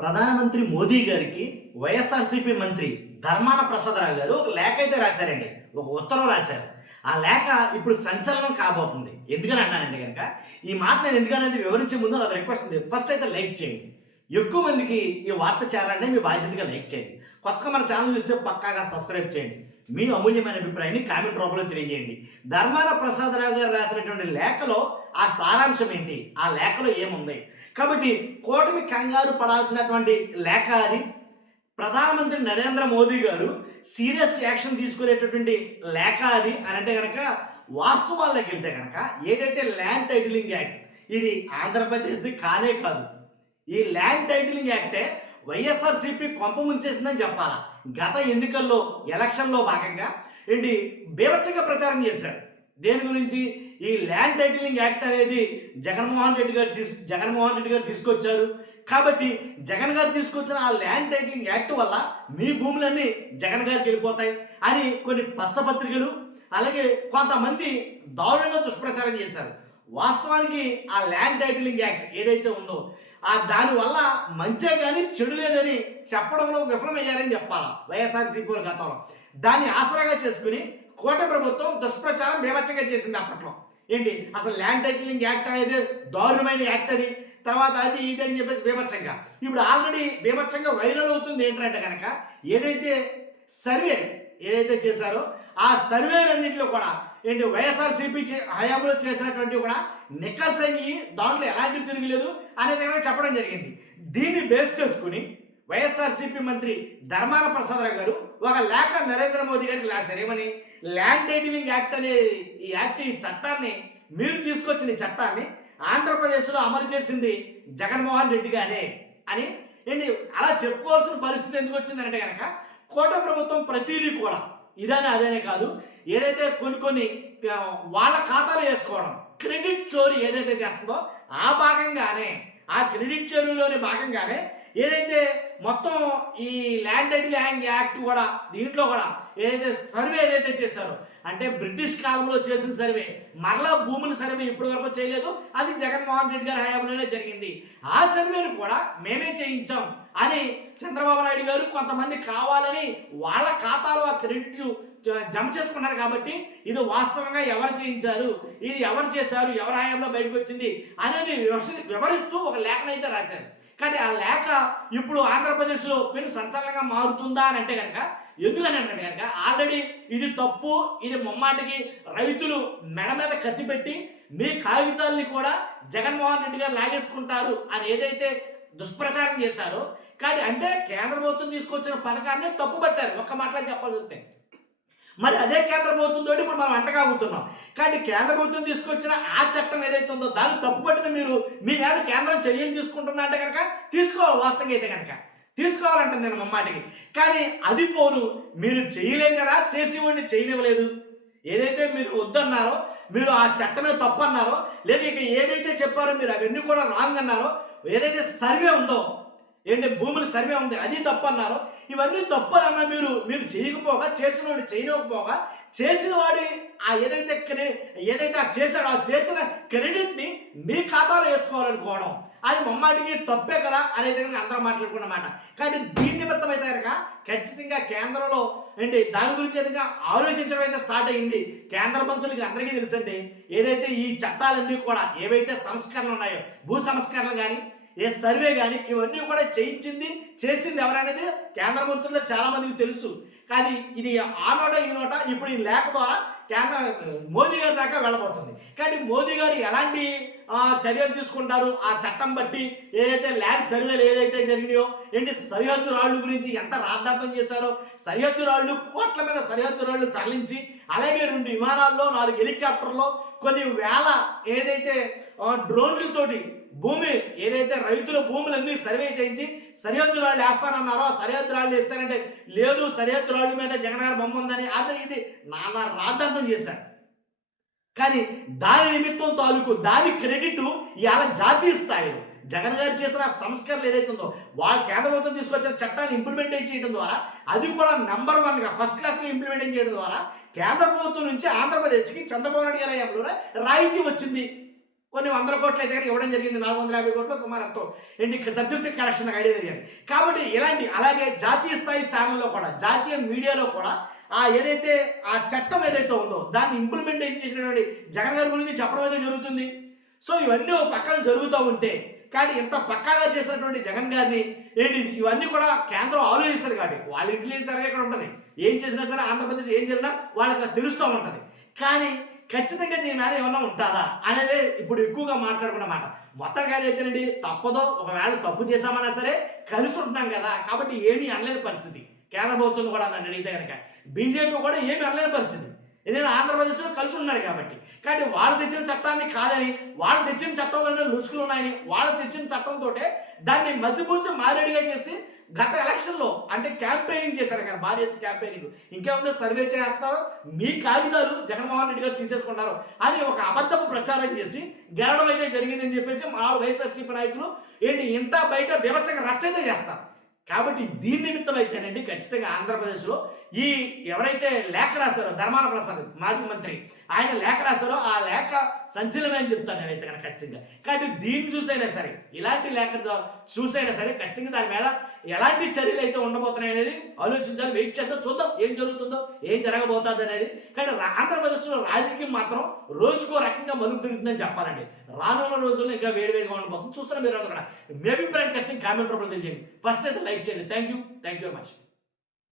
ప్రధానమంత్రి మోదీ గారికి వైఎస్ఆర్సీపీ మంత్రి ధర్మాన ప్రసాదరావు గారు ఒక లేఖ అయితే రాశారండి. ఒక ఉత్తరం రాశారు. ఆ లేఖ ఇప్పుడు సంచలనం కాబోతుంది. ఎందుకని అన్నానంటే కనుక ఈ మాట నేను ఎందుకనేది వివరించే ముందు నాది రిక్వెస్ట్ ఉంది. ఫస్ట్ అయితే లైక్ చేయండి. ఎక్కువ మందికి ఈ వార్త చేరాలంటే మీ బాధ్యతగా లైక్ చేయండి. కొత్తగా మన ఛానల్ చూస్తే పక్కాగా సబ్స్క్రైబ్ చేయండి. మీ అమూల్యమైన అభిప్రాయాన్ని కామెంట్ రూపంలో తెలియజేయండి. ధర్మాన ప్రసాదరావు గారు రాసినటువంటి లేఖలో ఆ సారాంశం ఏంటి, ఆ లేఖలో ఏముంది, కాబట్టి కూటమి కంగారు పడాల్సినటువంటి లేఖ అది. ప్రధానమంత్రి నరేంద్ర మోదీ గారు సీరియస్ యాక్షన్ తీసుకునేటటువంటి లేఖ అది అని అంటే కనుక వాస్తవాల్లోకి వెళ్తే కనుక ఏదైతే ల్యాండ్ టైటిలింగ్ యాక్ట్, ఇది ఆంధ్రప్రదేశ్ది కానే కాదు. ఈ ల్యాండ్ టైటిలింగ్ యాక్టే వైఎస్ఆర్సీపీ కొంప ముంచేసిందని చెప్పాలా. గత ఎన్నికల్లో ఎలక్షన్లో భాగంగా ఏంటి బీభత్సంగా ప్రచారం చేశారు. దేని గురించి? ఈ ల్యాండ్ టైటిలింగ్ యాక్ట్ అనేది జగన్మోహన్ రెడ్డి గారు తీసుకొచ్చారు. కాబట్టి జగన్ గారు తీసుకొచ్చిన ఆ ల్యాండ్ టైటిలింగ్ యాక్ట్ వల్ల మీ భూములన్నీ జగన్ గారికి వెళ్ళిపోతాయి అని కొన్ని పచ్చపత్రికలు అలాగే కొంతమంది దారుణంగా దుష్ప్రచారం చేశారు. వాస్తవానికి ఆ ల్యాండ్ టైటిలింగ్ యాక్ట్ ఏదైతే ఉందో దానివల్ల మంచే కానీ చెడు లేదని చెప్పడంలో విఫలమయ్యారని చెప్పాలా వైఎస్ఆర్సీపీ గతంలో. దాన్ని ఆసరాగా చేసుకుని కోట ప్రభుత్వం దుష్ప్రచారం బీభత్సంగా చేసింది అప్పట్లో. ఏంటి అసలు ల్యాండ్ టైటిలింగ్ యాక్ట్ అనేది దారుణమైన యాక్ట్ అది, తర్వాత అది ఇది అని చెప్పేసి బీభత్సంగా. ఇప్పుడు ఆల్రెడీ బీభత్సంగా వైరల్ అవుతుంది ఏంటంటే కనుక ఏదైతే సర్వే ఏదైతే చేశారో ఆ సర్వేలన్నింటిలో కూడా ఏంటి వైఎస్ఆర్సీపీ హయాంలో చేసినటువంటి కూడా నిక్కర్స్ అయ్యి దాంట్లో ఎలాంటి తిరగలేదు అనేది చెప్పడం జరిగింది. దీన్ని బేస్ చేసుకుని వైఎస్ఆర్సీపీ మంత్రి ధర్మాన ప్రసాదరావు గారు ఒక లేఖ నరేంద్ర మోదీ గారికి రాశారు. ఏమని? ల్యాండ్ టైటిలింగ్ యాక్ట్ అనే ఈ చట్టాన్ని మీరు తీసుకొచ్చిన ఈ చట్టాన్ని ఆంధ్రప్రదేశ్లో అమలు చేసింది జగన్మోహన్ రెడ్డి గారే అని ఏంటి అలా చెప్పుకోవాల్సిన పరిస్థితి ఎందుకు వచ్చిందంటే కనుక కోట ప్రభుత్వం ప్రతిదీ కూడా ఇదనే అదేనే కాదు, ఏదైతే కొన్ని వాళ్ళ ఖాతాలో వేసుకోవడం క్రెడిట్ చోరీ ఏదైతే చేస్తుందో ఆ క్రెడిట్ చోరీలోని భాగంగానే ఏదైతే మొత్తం ఈ ల్యాండ్ టైటిలింగ్ యాక్ట్ కూడా దీంట్లో కూడా ఏదైతే సర్వే ఏదైతే చేశారో అంటే బ్రిటిష్ కాలంలో చేసిన సర్వే, మరలా భూముల సర్వే ఇప్పటి వరకు చేయలేదు, అది జగన్మోహన్ రెడ్డి గారి హయాంలోనే జరిగింది. ఆ సర్వేను కూడా మేమే చేయించాం అని చంద్రబాబు నాయుడు గారు కొంతమంది కావాలని వాళ్ళ ఖాతాలో ఆ క్రెడిట్ జమ చేసుకున్నారు. కాబట్టి ఇది వాస్తవంగా ఎవరు చేయించారు, ఇది ఎవరు చేశారు, ఎవరి హయాంలో బయటకు వచ్చింది అనేది వివరిస్తూ ఒక లేఖనైతే రాశారు. కానీ ఆ లేఖ ఇప్పుడు ఆంధ్రప్రదేశ్లో పెను సంచలనంగా మారుతుందా అని అంటే కనుక ఎందుకని అంటే కనుక ఆల్రెడీ ఇది తప్పు, ఇది ముమ్మాటికి రైతులు మెడ మీద కత్తి పెట్టి మీ కాగితాలని కూడా జగన్మోహన్ రెడ్డి గారు లాగేసుకుంటారు అని ఏదైతే దుష్ప్రచారం చేశారో, కానీ అంటే కేంద్ర ప్రభుత్వం తీసుకొచ్చిన పథకాన్ని తప్పుపట్టారు. ఒక్క మాటలో చెప్పాల్సి వస్తే మరి అదే కేంద్ర ప్రభుత్వంతో ఇప్పుడు మనం అంటకాగుతున్నాం. కానీ కేంద్ర ప్రభుత్వం తీసుకొచ్చిన ఆ చట్టం ఏదైతే ఉందో దాన్ని తప్పుపట్టిన మీరు మీ మీద కేంద్రం చర్యలు తీసుకుంటుందా అంటే కనుక తీసుకోవాలి. వాస్తవంగా అయితే కనుక తీసుకోవాలంటే నేను మమ్మాటికి. కానీ అది పోను, మీరు చేయలేదు కదా, చేసేవాడిని చేయనివ్వలేదు. ఏదైతే మీరు వద్దన్నారో, మీరు ఆ చట్టమే తప్పు అన్నారో, లేదా ఇక ఏదైతే చెప్పారో మీరు అవన్నీ కూడా రాంగ్ అన్నారో, ఏదైతే సర్వే ఉందో ఏంటి భూముల సర్వే ఉంది అది తప్పు అన్నారు, ఇవన్నీ తప్పు అన్నా మీరు చేయకపోగా, చేసిన వాడు చేయకపోగా, చేసిన వాడి ఏదైతే చేశాడో ఆ చేసిన క్రెడిట్ని మీ ఖాతాలో వేసుకోవాలనుకోవడం అది మమ్మాటికి తప్పే కదా అనేది అందరూ మాట్లాడుకున్నమాట. కానీ దీని నిమిత్తం అయితే కనుక ఖచ్చితంగా కేంద్రంలో ఏంటి దాని గురించి ఏదైనా ఆలోచించడం అయితే స్టార్ట్ అయ్యింది. కేంద్ర మంత్రులకి అందరికీ తెలుసండి, ఏదైతే ఈ చట్టాలన్నీ కూడా ఏవైతే సంస్కరణలు ఉన్నాయో, భూ సంస్కరణలు కానీ ఏ సర్వే కానీ ఇవన్నీ కూడా చేసింది ఎవరనేది కేంద్ర మంత్రుల్లో చాలా మందికి తెలుసు. కానీ ఇది ఆ నోట ఈ నోట ఇప్పుడు ఈ లేఖ ద్వారా మోదీ గారి దాకా వెళ్ళబోతుంది. కానీ మోదీ గారు ఎలాంటి చర్యలు తీసుకుంటారు ఆ చట్టం బట్టి, ఏదైతే ల్యాండ్ సర్వేలు ఏదైతే జరిగినాయో ఏంటి సరిహద్దు రాళ్లు గురించి ఎంత రాద్ధాంతం చేశారో, సరిహద్దు రాళ్లు కోట్ల మీద సరిహద్దు రాళ్లు తరలించి అలాగే 2 విమానాల్లో 4 హెలికాప్టర్లో కొన్ని వేల ఏదైతే డ్రోన్లతోటి భూమి ఏదైతే రైతుల భూములన్నీ సర్వే చేయించి సరిహద్దు రాళ్ళు వేస్తానన్నారో ఆ సరిహద్దు రాళ్ళు వేస్తానంటే లేదు, సరిహద్దు రాళ్ళ మీద జగన్ గారి బొమ్మ ఉందని ఇది నానా రాద్ధాంతం చేశారు. కానీ దాని నిమిత్తం తాలూకు దాని క్రెడిట్ ఇవాళ జాతీయ స్థాయిలో జగన్ గారు చేసిన సంస్కరణలు ఏదైతే ఉందో కేంద్ర ప్రభుత్వం తీసుకొచ్చిన చట్టాన్ని ఇంప్లిమెంట్ చేయడం ద్వారా అది కూడా నెంబర్ 1గా ఫస్ట్ క్లాస్లో ఇంప్లిమెంట్ చేయడం ద్వారా కేంద్ర ప్రభుత్వం నుంచి ఆంధ్రప్రదేశ్కి చంద్రబాబు నాయుడు గారి హయాంలో రాయితీ వచ్చింది. కొన్ని వందల కోట్లు అయితే కనుక ఇవ్వడం జరిగింది. 450 కోట్లు సుమారు ఎంతో ఏంటి సబ్జెక్ట్ కరెక్షన్ ఐడియా జరిగింది. కాబట్టి ఇలాంటి అలాగే జాతీయ స్థాయి ఛానల్లో కూడా జాతీయ మీడియాలో కూడా ఏదైతే ఆ చట్టం ఏదైతే ఉందో దాన్ని ఇంప్లిమెంటేషన్ చేసినటువంటి జగన్ గారి గురించి చెప్పడం అయితే జరుగుతుంది. సో ఇవన్నీ ఒక పక్కన జరుగుతూ ఉంటే కానీ ఇంత పక్కాగా చేసినటువంటి జగన్ గారిని ఇవన్నీ కూడా కేంద్రం ఆలోచిస్తుంది. కాబట్టి వాళ్ళ ఇంటెలిజెన్స్ సరిగా ఇక్కడ ఉంటుంది. ఏం చేసినా సరే ఆంధ్రప్రదేశ్ ఏం జరిగినా వాళ్ళకి తెలుస్తూ ఉంటుంది. కానీ ఖచ్చితంగా దీని మీద ఏమన్నా ఉంటుందా అనేది ఇప్పుడు ఎక్కువగా మాట్లాడుకున్న మాట. మొత్తానికి అయితేనండి తప్పదో, ఒకవేళ తప్పు చేశామన్నా సరే కలిసి ఉంటున్నాం కదా, కాబట్టి ఏమీ అనలేని పరిస్థితి. కేంద్ర ప్రభుత్వం కూడా నన్ను అడిగితే కనుక బీజేపీ కూడా ఏమీ అనలేని పరిస్థితి. ఎందుకంటే ఆంధ్రప్రదేశ్లో కలిసి ఉన్నారు కాబట్టి. కానీ వాళ్ళు తెచ్చిన చట్టాన్ని కాదని, వాళ్ళు తెచ్చిన చట్టంలోనే లుసుకులు ఉన్నాయని, వాళ్ళు తెచ్చిన చట్టంతో దాన్ని మసిపూసి మారేడుగా చేసి గత ఎలక్షన్లో అంటే క్యాంపెయినింగ్ చేశారు కానీ భారీ ఎత్తు క్యాంపెయినింగ్. ఇంకేముందో సర్వే చేస్తారు, మీ కాగితాలు జగన్మోహన్ రెడ్డి గారు తీసేసుకుంటారు అని ఒక అబద్ధపు ప్రచారం చేసి గెలవడం అయితే జరిగిందని చెప్పేసి మా వైఎస్ఆర్సీపీ నాయకులు ఇంట బయట వివచ్చగా రచ్చ అయితే చేస్తారు. కాబట్టి దీని నిమిత్తం అయితేనండి ఖచ్చితంగా ఆంధ్రప్రదేశ్లో ఎవరైతే లేఖ రాశారో ధర్మాన ప్రసాద్ మాజీ మంత్రి, ఆయన లేఖ రాశారో ఆ లేఖ సంచలనమే అని చెప్తాను నేనైతే కనుక ఖచ్చితంగా. కాబట్టి దీన్ని చూసైనా సరే, ఇలాంటి లేఖ చూసైనా సరే ఖచ్చితంగా దాని మీద ఎలాంటి చర్యలు అయితే ఉండబోతున్నాయి అనేది ఆలోచించాలి. వెయిట్ చేద్దాం, చూద్దాం ఏం జరుగుతుందో, ఏం జరగబోతుంది అనేది. కానీ ఆంధ్రప్రదేశ్లో రాజకీయం మాత్రం రోజుకో రకంగా మలుపు తిరుగుతుందని చెప్పాలండి. రానున్న రోజుల్లో ఇంకా వేడివేడిగా ఉండబోతుంది. చూస్తున్నా మీరు కూడా మీ అభిప్రాయం ఖచ్చితంగా కామెంట్ రూపంలో తెలియజేయండి. ఫస్ట్ అయితే లైక్ చేయండి. Thank you very much.